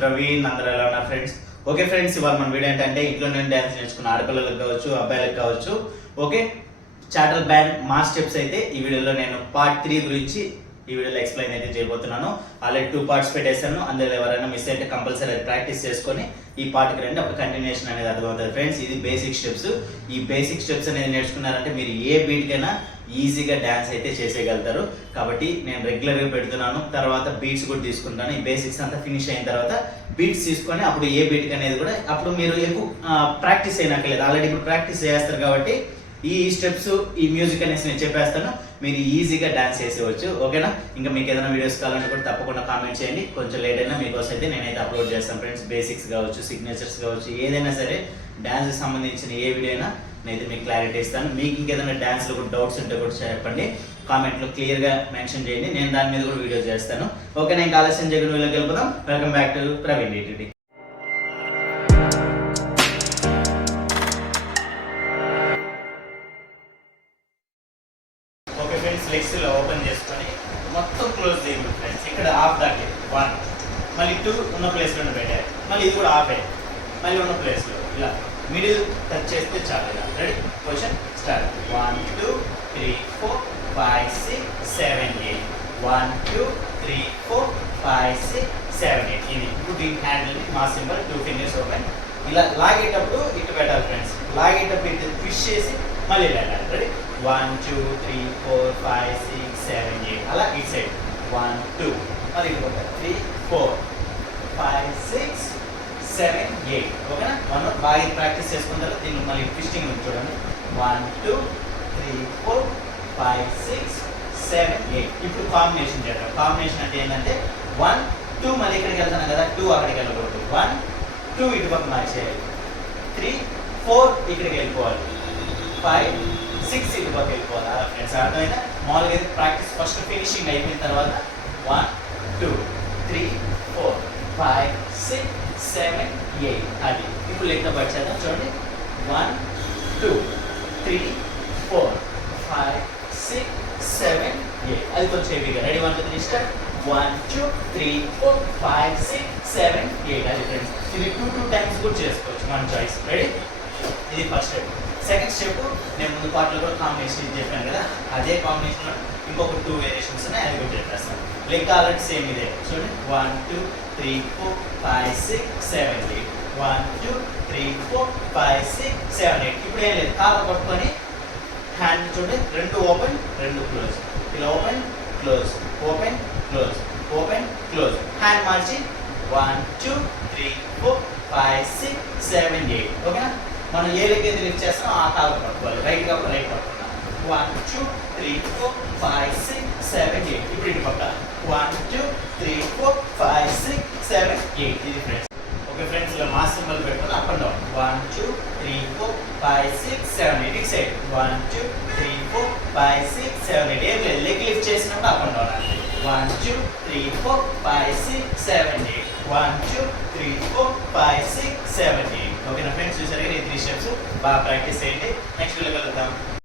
ప్రవీణ్, అందరూ ఎలా ఉన్నారు ఫ్రెండ్స్? ఓకే ఫ్రెండ్స్, ఇవాళ మన వీడియో ఏంటంటే ఇంట్లో నేను డ్యాన్స్ నేర్చుకున్న ఆడపిల్లలకు కావచ్చు, అబ్బాయిలకు కావచ్చు, ఓకే చాటల్ బ్యాండ్ మా స్టెప్స్ అయితే ఈ వీడియోలో నేను పార్ట్ 3 గురించి ఈ వీడియోలో ఎక్స్ప్లెయిన్ అయితే చేయబోతున్నాను. ఆల్రెడీ 2 పార్ట్స్ పెట్టేశాను. అందులో ఎవరైనా మిస్ అయితే కంపల్సరీ అది ప్రాక్టీస్ చేసుకొని ఈ పార్ట్కి రండి, అప్పుడు కంటిన్యూషన్ అనేది అర్థమవుతుంది ఫ్రెండ్స్. ఇది బేసిక్ స్టెప్స్. ఈ బేసిక్ స్టెప్స్ అనేది నేర్చుకున్నారంటే మీరు ఏ బీట్కైనా ఈజీగా డ్యాన్స్ అయితే చేసేయగలుగుతారు. కాబట్టి నేను రెగ్యులర్గా పెడుతున్నాను, తర్వాత బీట్స్ కూడా తీసుకుంటాను. ఈ బేసిక్స్ అంతా ఫినిష్ అయిన తర్వాత బీట్స్ తీసుకొని అప్పుడు ఏ బీట్కి అనేది కూడా అప్పుడు మీరు ఎక్కువ ప్రాక్టీస్ అయినాకలేదు. ఆల్రెడీ ఇప్పుడు ప్రాక్టీస్ చేస్తారు కాబట్టి ఈ స్టెప్స్, ఈ మ్యూజిక్ అనేసి నేను చెప్పేస్తాను, మీరు ఈజీగా డాన్స్ చేసేవచ్చు. ఓకేనా? ఇంకా మీకు ఏదైనా వీడియోస్ కావాలంటే కూడా తప్పకుండా కామెంట్ చేయండి. కొంచెం లేట్ అయినా మీకోసం అయితే నేనైతే అప్లోడ్ చేస్తాను ఫ్రెండ్స్. బేసిక్స్ కావచ్చు, సిగ్నేచర్స్ కావచ్చు, ఏదైనా సరే డాన్స్కి సంబంధించిన ఏ వీడియో అయినా నేనైతే మీకు క్లారిటీ ఇస్తాను. మీకు ఇంకేదైనా డాన్స్లో కూడా డౌట్స్ ఉంటే కూడా చెప్పండి, కామెంట్లో క్లియర్గా మెన్షన్ చేయండి, నేను దాని మీద కూడా వీడియో చేస్తాను. ఓకే, నేను ఆలస్యం చేయకుండా వీళ్ళకి వెళ్ళిపోదాం. Welcome back to Praveen DTD. Legs ఇలా ఓపెన్ చేసుకొని మొత్తం క్లోజ్ చేయండి ఫ్రెండ్స్. ఇక్కడ ఆఫ్ దాకే 1, మళ్ళీ 2 ఉన్న ప్లేస్లో పెట్టారు, మళ్ళీ ఇది కూడా ఆఫ్ అయ్యి మళ్ళీ ఉన్న ప్లేస్లో ఇలా మిడిల్ టచ్ చేస్తే చాలు. ఇలా రెడీ, పొజిషన్ స్టార్ట్. 1 2 3 4 5 6 7 8 1 2 3 4 5 6 7 8. ఇది ఇప్పుడు దీని హ్యాండిల్ని మా సింబల్ 2 ఫింగర్స్ ఓపెన్. ఇలా లాగేటప్పుడు ఇటు పెట్టాలి ఫ్రెండ్స్. లాగేటప్పుడు ఇటు ట్విస్ట్ చేసి మళ్ళీ ఇలా వెళ్ళాలి. రెడీ, 1 2 3 4 5 6 7 8 అలా ఇటు సైడ్ 1 2 మళ్ళీ ఇటు పోతారు 3 4 5 6 7 8. ఓకేనా? మనం బాగా ప్రాక్టీస్ చేసుకున్న తర్వాత దీన్ని మళ్ళీ ట్విస్టింగ్ ఉంది చూడండి. 1 2 3 4 5 6 7 8. ఇప్పుడు కాంబినేషన్ చేద్దాం. కాంబినేషన్ అంటే ఏంటంటే 1 2 మళ్ళీ ఇక్కడికి వెళ్తాను కదా, 2 అక్కడికి వెళ్ళకూడదు. 1 2 ఇటు పక్క మార్చేయాలి. 3 4 ఇక్కడికి వెళ్ళిపోవాలి. 5 6 ఇటు పక్క వెళ్ళిపోవాలి. అలా ఫ్రెండ్స్, అర్థమైనా? మామూలుగా అయితే ప్రాక్టీస్ ఫస్ట్ ఫినిషింగ్ అయిపోయిన తర్వాత 1 2 3 4 5 6 7 8 అది. ఇప్పుడు లెక్క పడిచేద్దాం చూడండి. 1 2 3 4 5 6 7 8. అది కొంచెం హెవీగా. Ready, 1 2 3 start. 1 2 3 4 5 6 7 8. అది ఫ్రెండ్స్. ఇది 2 టైమ్స్ కూడా చేసుకోవచ్చు, మన చాయిస్. రెడీ, ఇది ఫస్ట్ స్టెప్. సెకండ్ స్టెప్ నేను ముందు పాటలో కూడా కాంబినేషన్ చెప్పాను కదా, అదే కాంబినేషన్లో ఇంకొక 2 వేరియేషన్స్ ఉన్నాయి, అది కూడా చెప్పేస్తాను. లెక్క ఆల్రెడీ సేమ్ ఇదే చూడండి. 1 2 3 4 5 6 7 8 1 2 3 4 5 6 7 8. ఇప్పుడు ఏం లేదు, కాలు పట్టుకొని హ్యాండ్ చూడండి, 2 ఓపెన్ 2 క్లోజ్. ఇలా open close open close open close. Hand మార్చి 1 2 3 4 5 6 7 8. ఓకేనా? మనం ఏ లెక్క అయితే లిఫ్ట్ చేస్తామో ఆ కాలు పట్టుకోవాలి. రైట్ కాబట్టి రైట్ పట్టుకున్నాం. 1 2 3 4 5 6 7 8. ఇప్పుడు ఇటు పక్క 1 2 3 4 5 6 7 8. ఇది ఫ్రెండ్స్. ఓకే ఫ్రెండ్స్, ఇలా మా సింబల్ పెట్టుకొని అప్ అండ్ డౌన్ 1 2 3 4 5 6 7 8. ఇటు సైడ్ 1 2 3 4 5 6 7 8. ఏం లేదు, లెగ్ లిఫ్ట్ చేసినప్పుడు అప్ అండ్ డౌన్ అంటే 1 2 3 4 5 6 7 8 1 2 3 4 5 6 7 8. ఓకేనా ఫ్రెండ్స్, చూసారు కదా ఈ 3 స్టెప్స్. బాగా ప్రాక్టీస్ చేయండి. నెక్స్ట్ వీడియోలో కలుద్దాం.